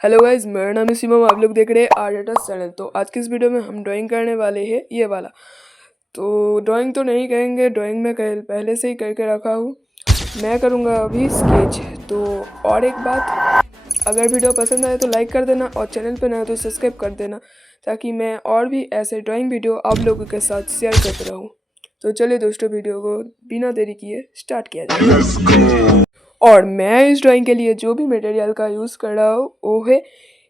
Hello guys, मेरा नाम है सिमम। आप लोग देख रहे हैं आर्ट चैनल। तो आज की इस वीडियो में हम ड्राइंग करने वाले हैं ये वाला। तो ड्राइंग तो नहीं कहेंगे, ड्राइंग में पहले से ही करके रखा हूँ। मैं करूँगा अभी स्केच। तो और एक बात, अगर वीडियो पसंद आए तो लाइक कर देना और चैनल पर नया तो सब्सक्राइब कर देना, ताकि मैं और भी ऐसे ड्राइंग वीडियो आप लोगों के साथ शेयर करते रहूँ। तो चलिए दोस्तों, वीडियो को बिना देरी किए स्टार्ट किया जाए। और मैं इस ड्राइंग के लिए जो भी मटेरियल का यूज़ कर रहा हूँ वो है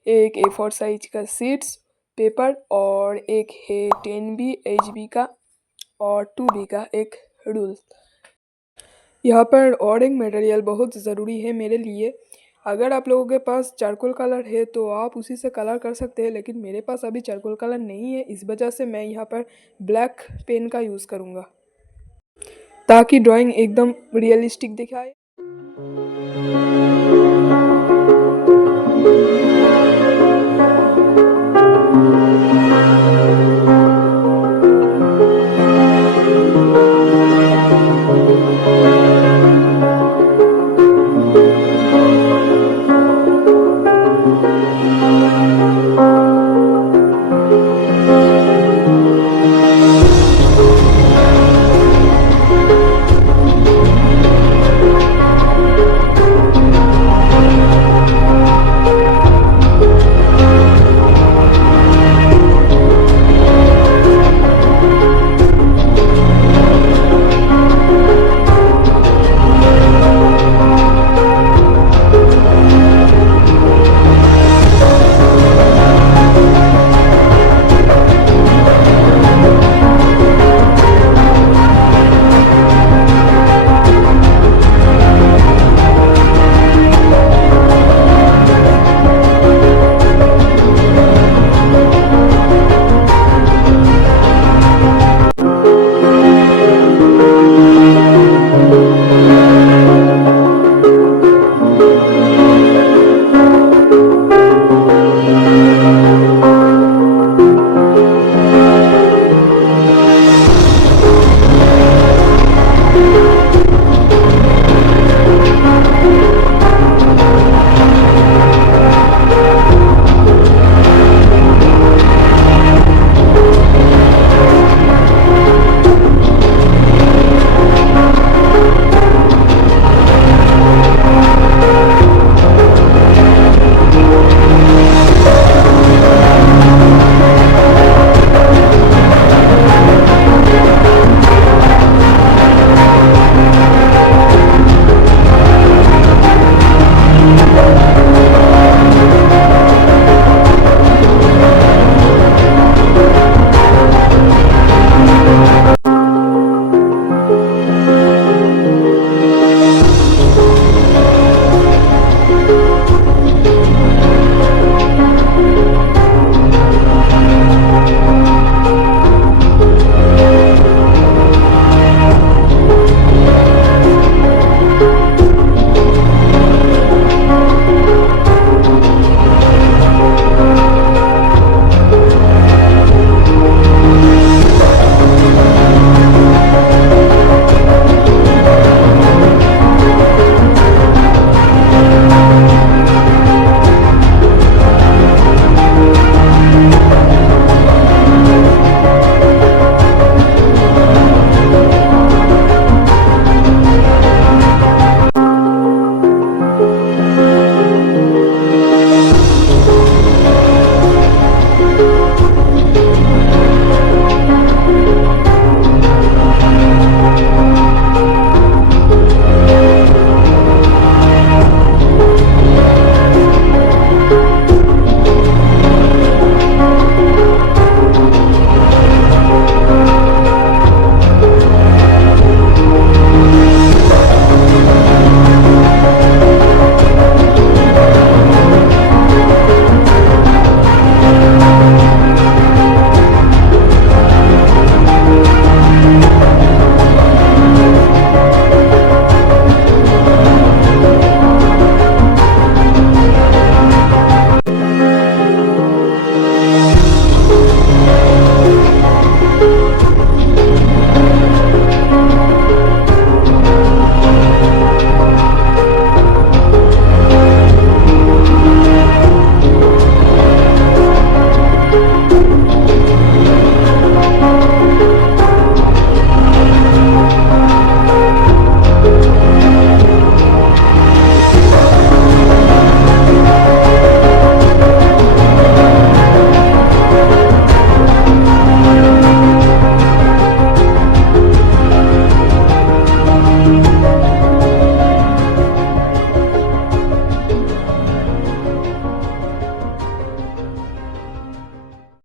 एक A4 साइज का शीट्स पेपर, और एक है 10B HB का और 2B का एक रूल। यहाँ पर और एक मटेरियल बहुत ज़रूरी है मेरे लिए। अगर आप लोगों के पास चारकोल कलर है तो आप उसी से कलर कर सकते हैं, लेकिन मेरे पास अभी चारकोल कलर नहीं है। इस वजह से मैं यहाँ पर ब्लैक पेन का यूज़ करूँगा, ताकि ड्राइंग एकदम रियलिस्टिक दिखाए।